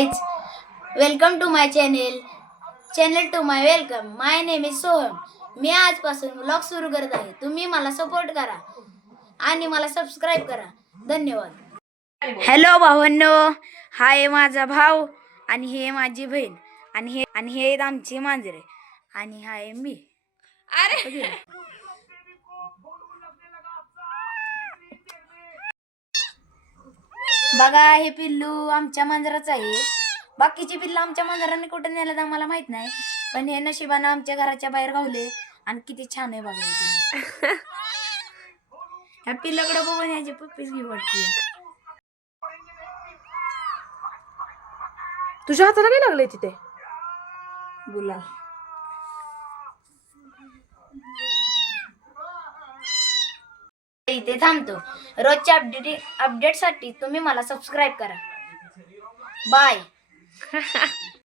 guys, welcome to my channel to my welcome. My name is Soham. मी आजपासून vlog सुरू करत आहे. तुम्ही मला सपोर्ट करा आणि मला सबस्क्राइब करा. धन्यवाद. हॅलो भावांनो, हा आहे माझा भाऊ आणि हे माझी बहीण आणि हे आमची मांजरे आणि हा आहे मी. अरे बघा, हे पिल्लू आमच्या मांजराचं आहे. बाकीचे पिल्लू आमच्या मांजराने कुठे नेलं तर मला माहित नाही, पण हे नशिबानं आमच्या घराच्या बाहेर गावले आणि किती छान आहे बघा हे पिल्लू. ह्या पिल्लाकडे बघून याची पप्पीच घे वाटते. तुझ्या हाताला काय लागलंय तिथे? गुलाल. इथे थांबतो. रोजच्या अपडेटसाठी तुम्ही मला सबस्क्राइब करा. बाय.